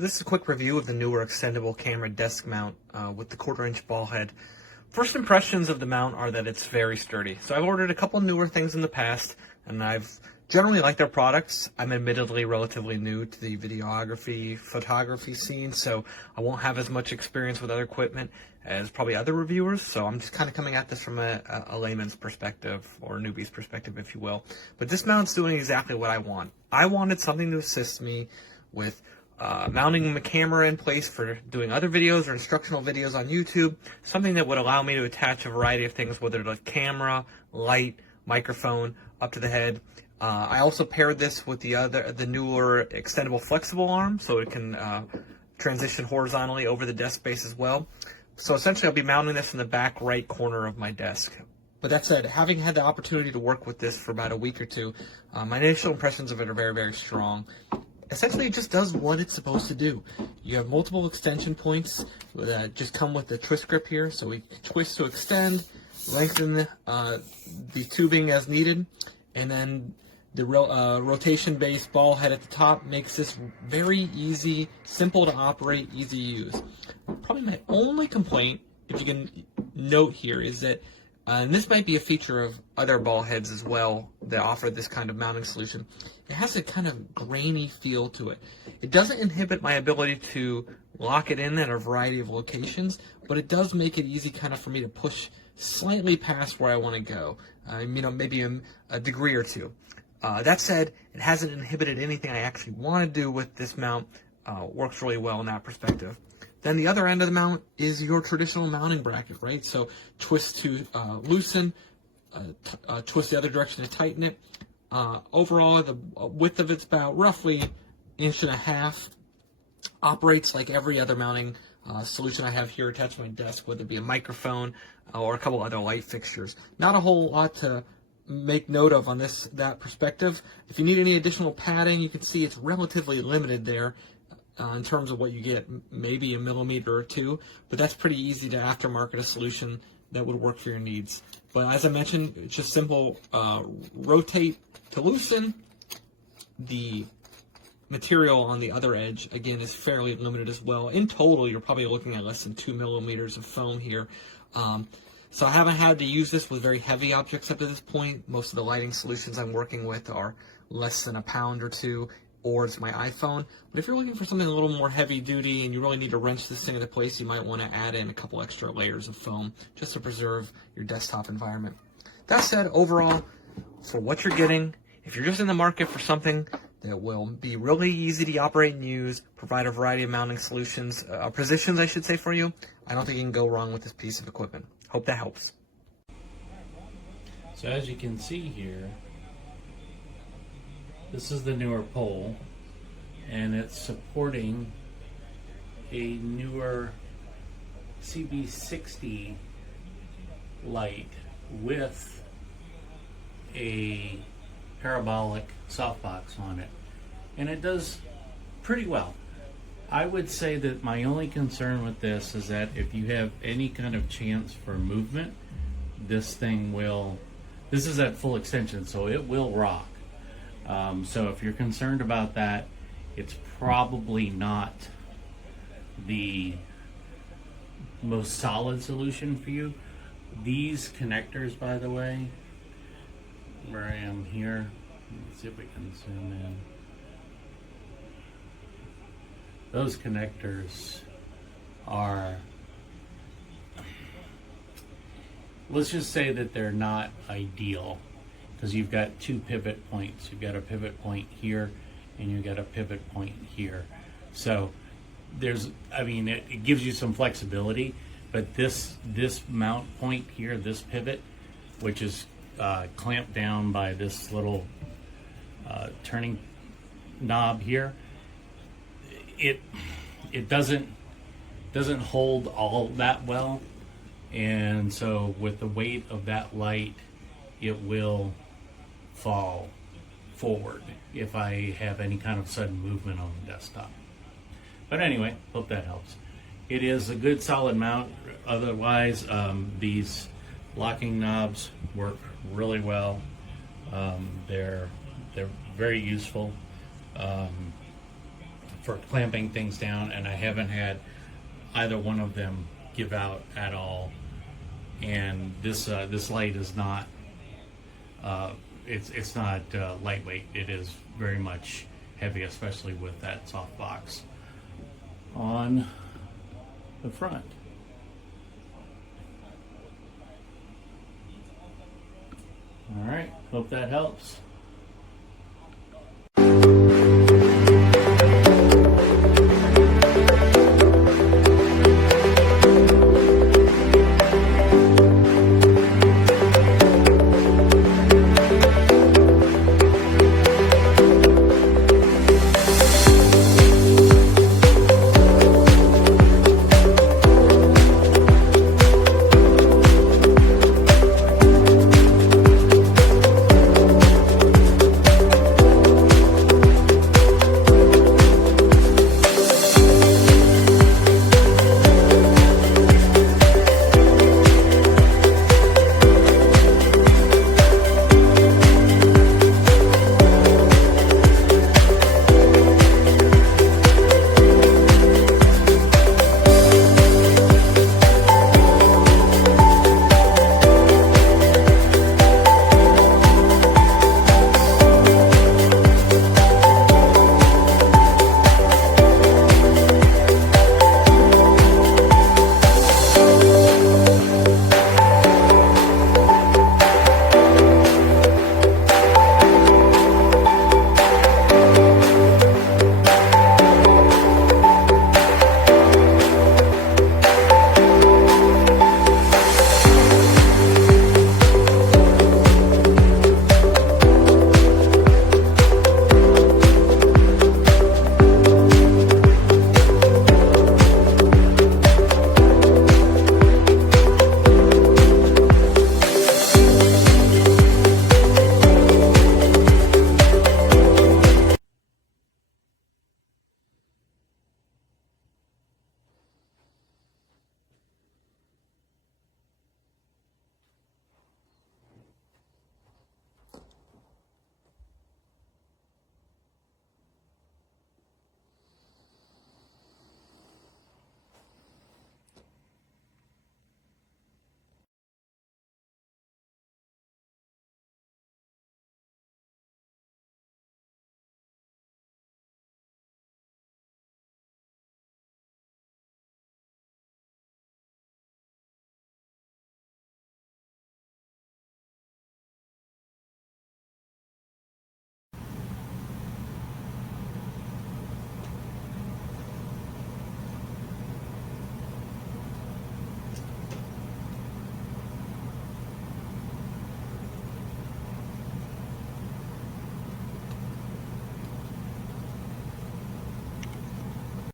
So this is a quick review of the newer extendable camera desk mount with the 1/4-inch ball head. First impressions of the mount are that it's very sturdy. So I've ordered a couple newer things in the past, and I've generally liked their products. I'm admittedly relatively new to the videography, photography scene, so I won't have as much experience with other equipment as probably other reviewers, so I'm just kind of coming at this from a layman's perspective, or a newbie's perspective, if you will. But this mount's doing exactly what I want. I wanted something to assist me with mounting my camera in place for doing other videos or instructional videos on YouTube, something that would allow me to attach a variety of things, whether it's camera, light, microphone, up to the head. I also paired this with the newer extendable flexible arm, so it can transition horizontally over the desk space as well. So essentially I'll be mounting this in the back right corner of my desk. But that said, having had the opportunity to work with this for about a week or two, my initial impressions of it are very, very strong. Essentially, it just does what it's supposed to do. You have multiple extension points that just come with the twist grip here, so we twist to extend, lengthen the tubing as needed, and then the rotation-based ball head at the top makes this very easy, simple to operate, easy to use. Probably my only complaint, if you can note here, is that and this might be a feature of other ball heads as well that offer this kind of mounting solution. It has a kind of grainy feel to it. It doesn't inhibit my ability to lock it in at a variety of locations, but it does make it easy kind of for me to push slightly past where I want to go, maybe a degree or two. That said, it hasn't inhibited anything I actually want to do with this mount. Works really well in that perspective. Then the other end of the mount is your traditional mounting bracket, right? So twist to loosen, twist the other direction to tighten it. Overall, the width of it's about roughly 1.5 inches. Operates like every other mounting solution I have here attached to my desk, whether it be a microphone or a couple other light fixtures. Not a whole lot to make note of on that perspective. If you need any additional padding, you can see it's relatively limited there. In terms of what you get, maybe 1 millimeter or 2, but that's pretty easy to aftermarket a solution that would work for your needs. But as I mentioned, it's just simple, rotate to loosen. The material on the other edge, again, is fairly limited as well. In total, you're probably looking at less than 2 millimeters of foam here. So I haven't had to use this with very heavy objects up to this point. Most of the lighting solutions I'm working with are less than 1 pound or 2, or it's my iPhone. But if you're looking for something a little more heavy duty and you really need to wrench this thing into place, you might want to add in a couple extra layers of foam just to preserve your desktop environment. That said, overall, for what you're getting, if you're just in the market for something that will be really easy to operate and use, provide a variety of mounting solutions, positions I should say for you, I don't think you can go wrong with this piece of equipment. Hope that helps. So as you can see here, this is the newer pole, and it's supporting a newer CB60 light with a parabolic softbox on it, and it does pretty well. I would say that my only concern with this is that if you have any kind of chance for movement, this is at full extension, so it will rock. So if you're concerned about that, it's probably not the most solid solution for you. These connectors, by the way, where I am here, let's see if we can zoom in. Those connectors are, let's just say that they're not ideal, because you've got 2 pivot points. You've got a pivot point here and you've got a pivot point here. So it gives you some flexibility, but this mount point here, this pivot, which is clamped down by this little turning knob here, it doesn't hold all that well, and so with the weight of that light, it will fall forward if I have any kind of sudden movement on the desktop. But anyway, hope that helps. It is a good solid mount. Otherwise, these locking knobs work really well. They're very useful. for clamping things down, and I haven't had either one of them give out at all. And this light is not it's not lightweight. It is very much heavy, especially with that softbox on the front. All right, hope that helps.